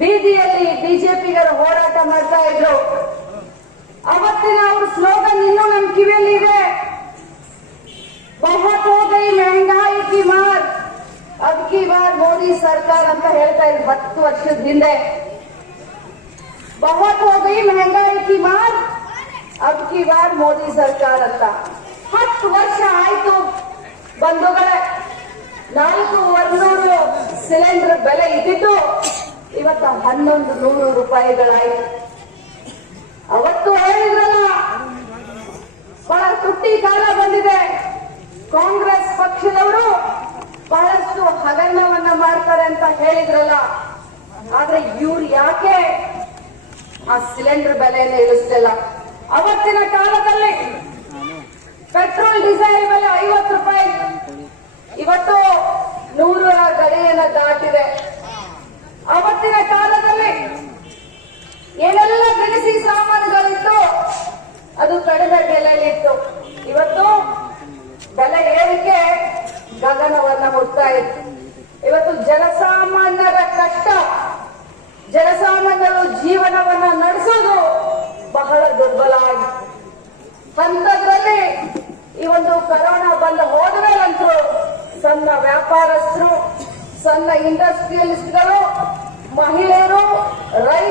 ಬೀದಿಯಲ್ಲಿ ಬಿಜೆಪಿಗರು ಹೋರಾಟ ಮಾಡ್ತಾ ಇದ್ರು. ಅವತ್ತಿನ ಅವ್ರ ಸ್ಲೋಗನ್ ಇನ್ನೂ ನಮ್ ಕಿವಿಯಲ್ಲಿ ಇದೆ. ಬಹುತ್ ಮಹಂಗಾಯಿ ಕಿ ಮಾರ್ ಅದ್ಕಿ ಬಾರ್ ಮೋದಿ ಸರ್ಕಾರ ಅಂತ ಹೇಳ್ತಾ ಇದ್ರು ಹತ್ತು ವರ್ಷದ ಹಿಂದೆ. ಬಹುತ್ ಹೋಗಿ ಕಿ ಮಾರ್ ಅದ್ಕಿ ಬಾರ್ ಮೋದಿ ಸರ್ಕಾರ ಅಂತ. ಹತ್ತು ವರ್ಷ ಆಯ್ತು ಬಂಧುಗಳೇ. ನಾಲ್ಕು ಒಂದೂರು ಸಿಲಿಂಡರ್ ಬೆಲೆ ಇದ್ದಿದ್ದು ಹನ್ನೊಂದು ನೂರು ರೂಪಾಯಿಗಳಾಯ್ತು. ಅವತ್ತು ಹೇಳಿದ್ರಲ್ಲ, ಬಹಳ ತುಟ್ಟಿ ಕಾಲ ಬಂದಿದೆ. ಕಾಂಗ್ರೆಸ್ ಪಕ್ಷದವರು ಬಹಳಷ್ಟು ಹಗರಣವನ್ನ ಮಾಡ್ತಾರೆ ಅಂತ ಹೇಳಿದ್ರಲ್ಲ, ಆದ್ರೆ ಇವ್ರು ಯಾಕೆ ಆ ಸಿಲಿಂಡರ್ ಬೆಲೆಯನ್ನು ಇಳಿಸ್ತಿಲ್ಲ ಅವತ್ತಿನ ಕಾಲದಲ್ಲಿ ಪೆಟ್ರೋಲ್, ಡೀಸೆಲ್ ಬೆಲೆ ಐವತ್ತು ರೂಪಾಯಿ. ಇವತ್ತು ನೂರರ ಗಡಿಯನ್ನ ದಾಟಿದೆ. ಅವತ್ತಿನ ಕಾಲದಲ್ಲಿ ಏನೆಲ್ಲ ದಿನಸಿ ಸಾಮಾನುಗಳಿತ್ತು, ಅದು ಕಡಿಮೆ ಬೆಲೆಯಲ್ಲಿತ್ತು. ಇವತ್ತು ಬೆಲೆ ಏರಿಕೆ ಗಗನವನ್ನ ಮುಟ್ತಾ ಇತ್ತು ಇವತ್ತು ಜನಸಾಮಾನ್ಯರ ಕಷ್ಟ, ಜನಸಾಮಾನ್ಯರು ಜೀವನವನ್ನ ನಡೆಸೋದು ಬಹಳ ದುರ್ಬಲ ಆಗಿದೆ. ಅಂಥದ್ರಲ್ಲಿ ಈ ಒಂದು ಕರೋನಾ ಬಂದು ಹೋದ್ಮೇಲಂತೂ ಸಣ್ಣ ವ್ಯಾಪಾರಸ್ಥರು ಸಣ್ಣ ಇಂಡಸ್ಟ್ರಿಯಲಿಸ್ಟ್ಗಳು ಮಹಿಳೆಯರು ಸಂಕಷ್ಟದಲ್ಲಿ